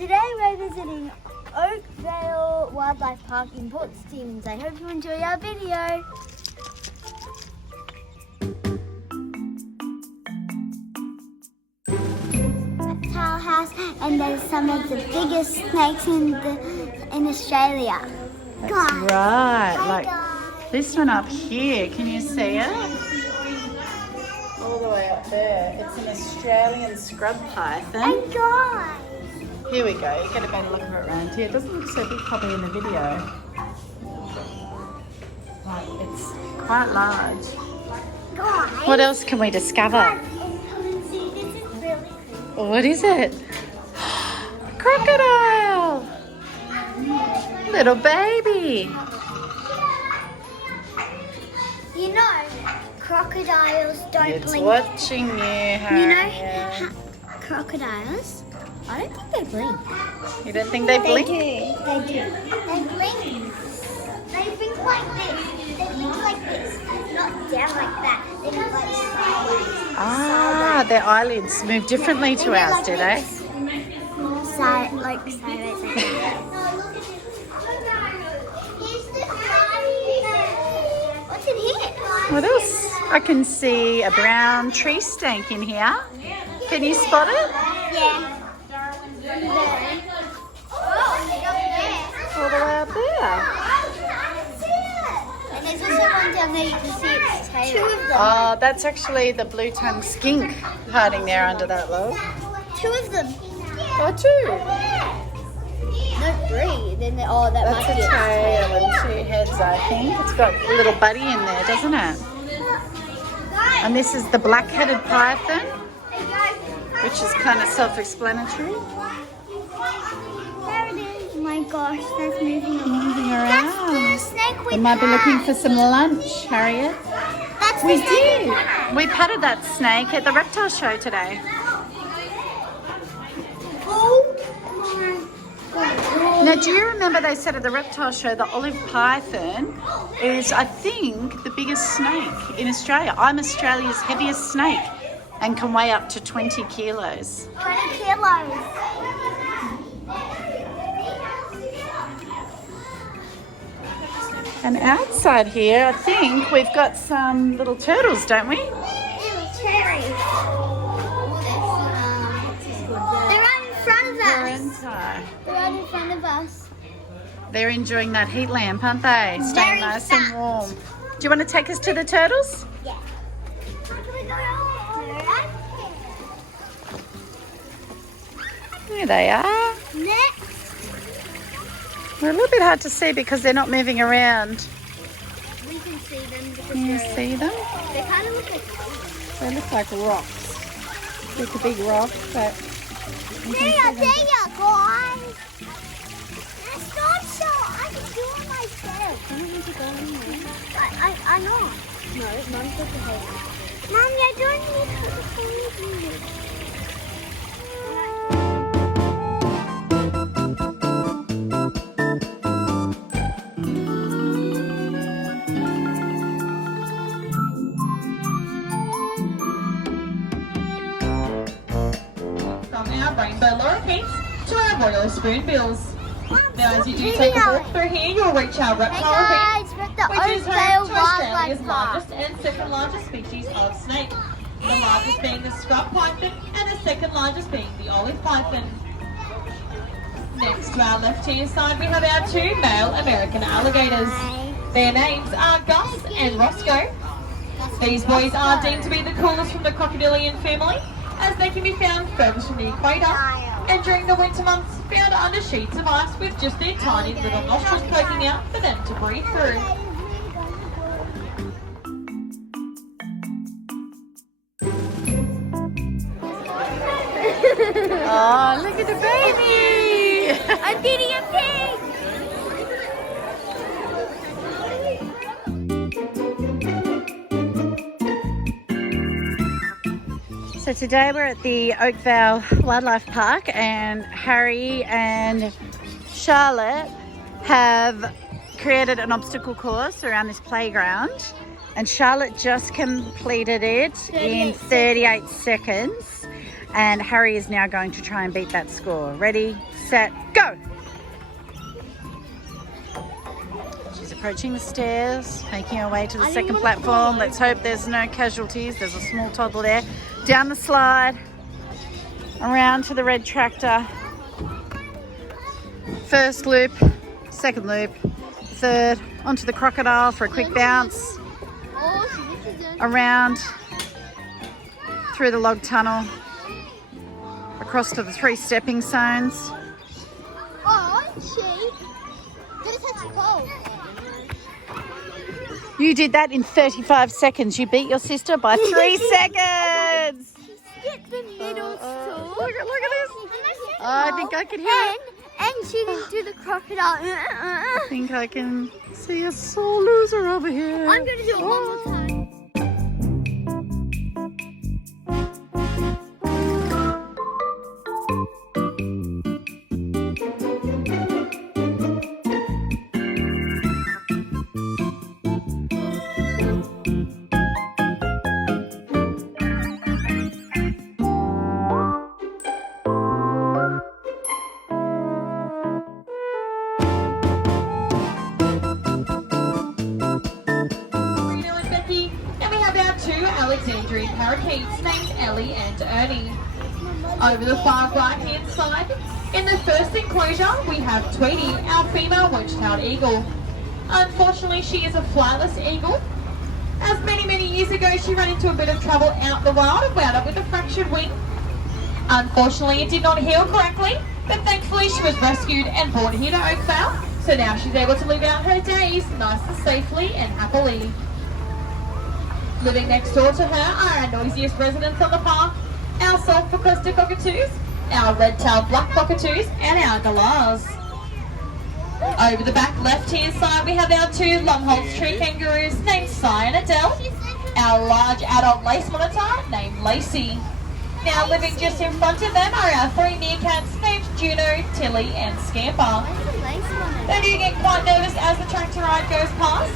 Today we're visiting Oakvale Wildlife Park in Port Stephens. I hope you enjoy our video. Reptile house, and there's some of the biggest snakes in Australia. That's right. Hi, Like guys. this one up here. Can you see it? All the way up there. It's an Australian scrub python. And guys. Here we go. You get a better look of it around here. It doesn't look so big probably in the video. But it's quite large. Guys. What else can we discover? This is really cool. What is it? Crocodile! Little baby. You know, crocodiles don't It's blink. watching you, Harry. You know, crocodiles, I don't think they blink. You don't think they blink? They do. They do. They blink. They blink like this. They blink like this. Not down like that. They blink like sideways. Ah, their eyelids move differently to ours, do they? Side, like sideways like that. What's in here? What else? I can see a brown tree snake in here. Can you spot it? Yeah. All the way up there. And there's also one down there, you can see its tail. Two of them. Oh, that's actually the blue-tongued skink hiding there under that log. Two of them. Oh, two. No, three. Then that That's must a be tail and two heads, I think. It's got a little buddy in there, doesn't it? And this is the black-headed python, which is kind of self-explanatory. There it is. Oh my gosh, that's moving around. Moving That's around. the snake we We might be looking had. for some lunch, Harriet. That's We the snake did. we had. We patted that snake at the reptile show today. Oh my god. Now, do you remember they said at the reptile show the olive python is, I think, the biggest snake in Australia. I'm Australia's heaviest snake and can weigh up to 20 kilos. 20 kilos. And outside here, I think we've got some little turtles, don't we? Little cherries. They're right in front of They're us. inside. They're right in front of us. They're enjoying that heat lamp, aren't they? Staying Very nice fat. and warm. Do you want to take us to the turtles? Yeah. Here they are. Next. They're a little bit hard to see because they're not moving around. We can see them because Can you see them? they kind of look like They look like rocks. It's a big rock, but there you guys. That's not so. I can do it myself. You need to go in there. I know. No, Mum took the whole. Mum, I don't need to go in there. From our rainbow lorikeets to our royal spoonbills. Now as you do take a walk through here, you'll reach our reptile Hey reef, guys, we're at the which is Oakvale home to Australia's Wildlife Park. largest and second largest species of snake. The largest being the scrub python and the second largest being the olive python. Next to our left here side we have our two male American alligators. Their names are Gus and Roscoe. These boys are deemed to be the coolest from the crocodilian family, as they can be found furthest from the equator, and during the winter months found under sheets of ice with just their tiny little nostrils poking out for them to breathe through. oh, look at the baby! I'm getting a pig. So today we're at the Oakvale Wildlife Park, and Harry and Charlotte have created an obstacle course around this playground, and Charlotte just completed it in 38 seconds. And Harry is now going to try and beat that score. Ready, set, go! She's approaching the stairs, making her way to the second platform. Let's hope there's no casualties. There's a small toddler there. Down the slide, around to the red tractor. First loop, second loop, third, onto the crocodile for a quick bounce. Around, through the log tunnel, across to the 3 stepping stones. Oh, she did it touch the pole. You did that in 35 seconds. You beat your sister by 3 seconds. Get the middle stool. Look at this. I think I can hear it. And she didn't do the crocodile. I think I can see a sore loser over here. I'm going to do it one more time. Alexandrian parakeets named Ellie and Ernie. Over the far right hand side, in the first enclosure, we have Tweety, our female wedge-tailed eagle. Unfortunately, she is a flightless eagle. As many years ago, she ran into a bit of trouble out in the wild and wound up with a fractured wing. Unfortunately, it did not heal correctly, but thankfully she was rescued and brought here to Oakvale, so now she's able to live out her days nice and safely and happily. Living next door to her are our noisiest residents on the park, our sulphur crested cockatoos, our red-tailed black cockatoos, and our galahs. Over the back left-hand side, we have our 2 Lumholtz tree kangaroos named Cy and Adele, our large adult lace monitor named Lacey. Now living just in front of them are our 3 meerkats named Juno, Tilly, and Scamper. They do get quite nervous as the tractor ride goes past,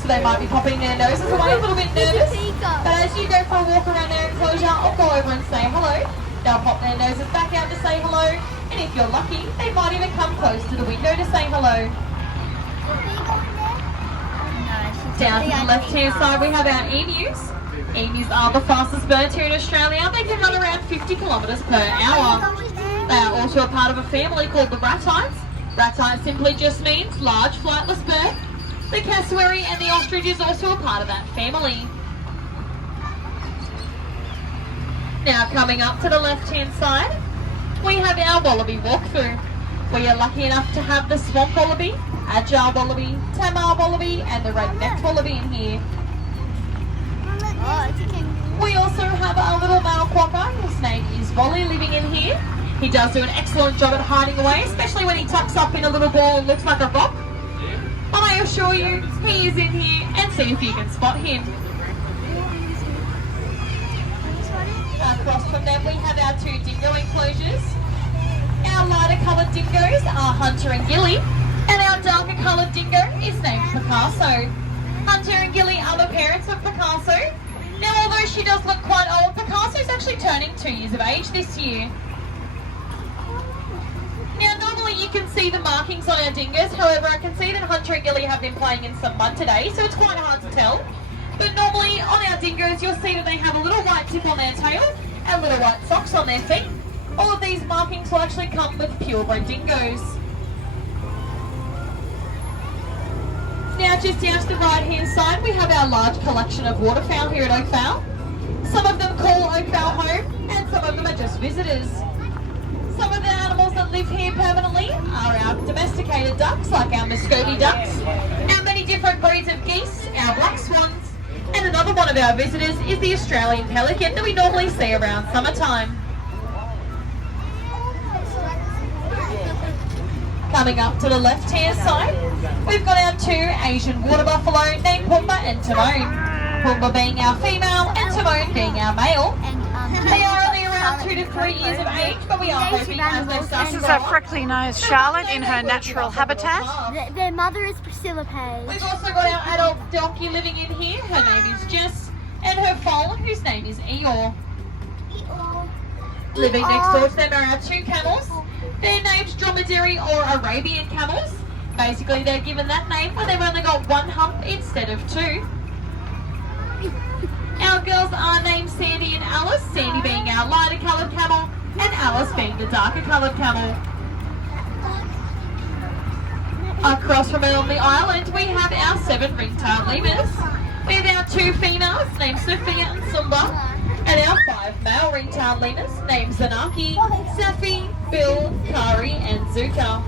so they might be popping their noses away a little bit nervous. But as you go for a walk around their enclosure, I'll go over and say hello. They'll pop their noses back out to say hello, and if you're lucky, they might even come close to the window to say hello. Down to the left-hand side, we have our emus. Emus are the fastest birds here in Australia. They can run around 50 kilometres per hour. They are also a part of a family called the ratites. Ratite simply just means large flightless bird. The cassowary and the ostrich is also a part of that family. Now coming up to the left-hand side, we have our wallaby walkthrough. We are lucky enough to have the swamp wallaby, agile wallaby, Tamar wallaby, and the red-necked wallaby in here. We also have our little male quokka. His name is Wally, living in here. He does do an excellent job at hiding away, especially when he tucks up in a little ball and looks like a rock. But I assure you, he is in here, and see if you can spot him. Across from them we have our 2 dingo enclosures. Our lighter coloured dingoes are Hunter and Gilly, and our darker coloured dingo is named Picasso. Hunter and Gilly are the parents of Picasso. Now although she does look quite old, Picasso is actually turning 2 years of age this year. Now normally you can see the markings on our dingoes, however I can see that Hunter and Gilly have been playing in some mud today, so it's quite hard to tell. But normally on our dingoes you'll see that they have a little white tip on their tail and little white socks on their feet. All of these markings will actually come with purebred dingoes. Now just down to the right hand side we have our large collection of waterfowl here at Oakvale. Some of them call Oakvale home and some of them are just visitors. Some of the animals that live here permanently are our domesticated ducks, like our Muscovy ducks, our many different breeds of geese, our black swans, and another one of our visitors is the Australian pelican that we normally see around summertime. Coming up to the left-hand side, we've got our 2 Asian water buffalo named Pumbaa and Timon. Pumbaa being our female and Timon being our male. They are only around 2 to 3 years of age, but we are hoping as they start This to is grow a freckly-nosed Charlotte in her natural habitat. Their mother is Priscilla Page. We've also got our adult donkey living in here. Her name is Jess, and her foal, whose name is Eeyore. Living next door to them are our two camels. They're named dromedary or Arabian camels. Basically, they're given that name when they've only got one hump instead of two. Our girls are named Sandy and Alice, Sandy being our lighter coloured camel and Alice being the darker coloured camel. Across from it on the island, we have our 7 ringtail lemurs. We have our 2 females named Sophia and Sumba, and our 5 male ringtail lemurs named Zanaki, Safi, Bill, Kari and Zuka.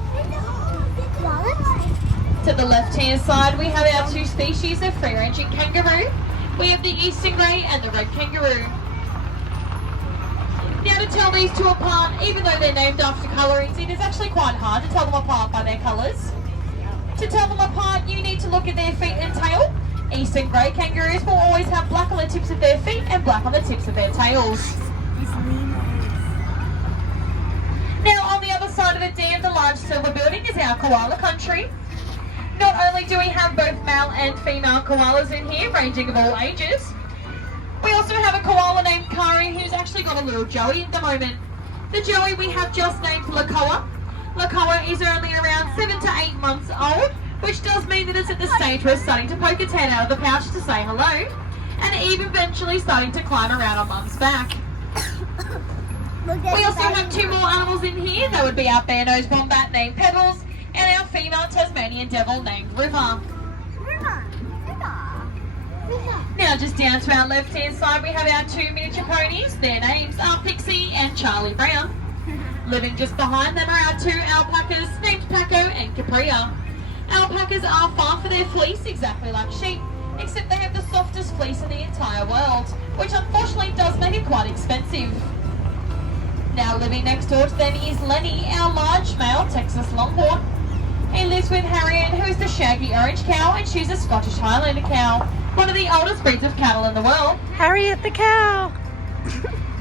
To the left-hand side, we have our 2 species of free-ranging kangaroo. We have the eastern grey and the red kangaroo. Now to tell these two apart, even though they're named after colourings, it is actually quite hard to tell them apart by their colours. To tell them apart, you need to look at their feet and tail. Eastern grey kangaroos will always have black on the tips of their feet and black on the tips of their tails. Now on the other side of the dam, the large silver building is our koala country. Not only do we have both male and female koalas in here, ranging of all ages, we also have a koala named Kari who's actually got a little joey at the moment. The joey we have just named Lakoa. Lakoa is only around 7 to 8 months old, which does mean that it's at the stage where it's starting to poke its head out of the pouch to say hello, and even eventually starting to climb around on Mum's back. We also have 2 more animals in here. That would be our bare-nosed wombat named Pebbles, and our female Tasmanian devil named River. Now just down to our left-hand side, we have our 2 miniature ponies. Their names are Pixie and Charlie Brown. Living just behind them are our 2 alpacas named Paco and Capria. Alpacas are far for their fleece, exactly like sheep, except they have the softest fleece in the entire world, which unfortunately does make it quite expensive. Now living next door to them is Lenny, our large male Texas Longhorn. He lives with Harriet, who is the shaggy orange cow, and she's a Scottish Highlander cow, one of the oldest breeds of cattle in the world. Harriet the cow.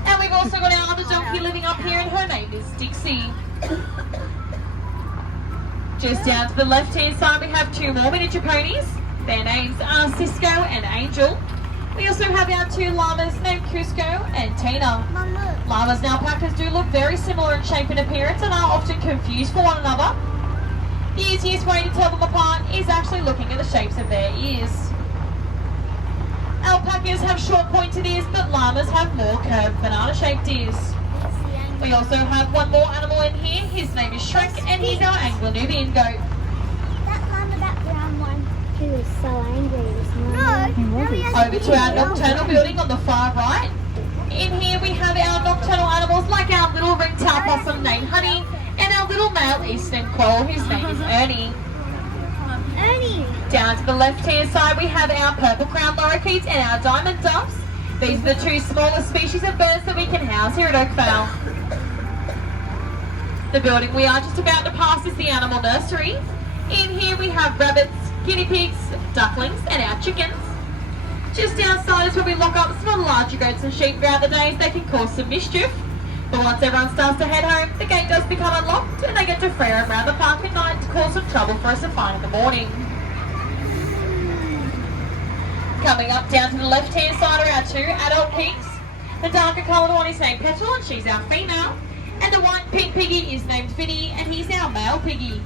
And we've also got our other donkey living up here, and her name is Dixie. Just down to the left-hand side, we have 2 more miniature ponies. Their names are Cisco and Angel. We also have our 2 llamas named Cusco and Tina. Llamas and alpacas do look very similar in shape and appearance and are often confused for one another. The easiest way to tell them apart is actually looking at the shapes of their ears. Alpacas have short pointed ears, but llamas have more curved banana-shaped ears. We also have 1 more animal in here. His name is Shrek, and he's our Anglo-Nubian goat. That llama, that brown one, he was so angry this morning. Over to our nocturnal building on the far right. In here we have our nocturnal animals like our little ringtail possum named Honey, and our little male eastern quoll whose name is Ernie. Ernie. Down to the left-hand side, we have our purple-crowned lorikeets and our diamond doves. These are the 2 smallest species of birds that we can house here at Oakvale. The building we are just about to pass is the animal nursery. In here we have rabbits, guinea pigs, ducklings and our chickens. Just outside is where we lock up some of the larger goats and sheep throughout the day, so they can cause some mischief. But once everyone starts to head home, the gate does become unlocked and they get to free roam around the park at night to cause some trouble for us to find in the morning. Coming up down to the left-hand side are our 2 adult pigs. The darker coloured one is named Petal and she's our female. And the white pink piggy is named Finny and he's our male piggy.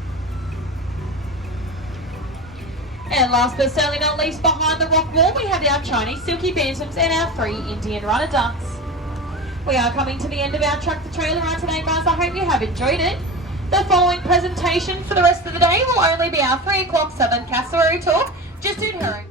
And last but certainly not least, behind the rock wall, we have our Chinese silky bantams and our 3 Indian runner ducks. We are coming to the end of our Truck the Trailer ride today, guys. I hope you have enjoyed it. The following presentation for the rest of the day will only be our 3 o'clock Southern Cassowary talk, just in her own.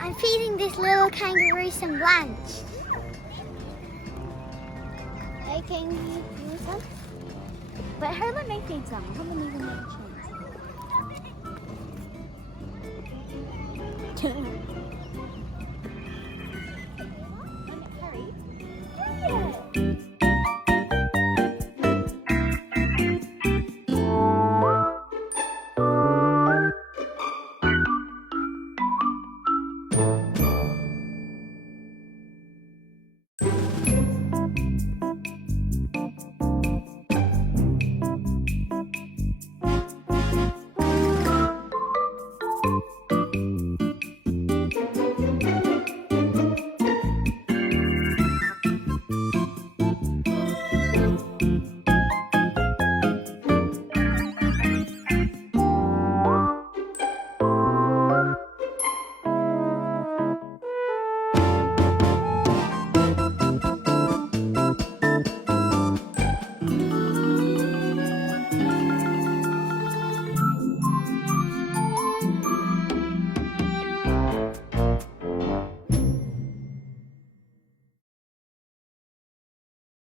I'm feeding this little kangaroo some lunch. Can you use some? But Herman may feed some. Herman even mentioned.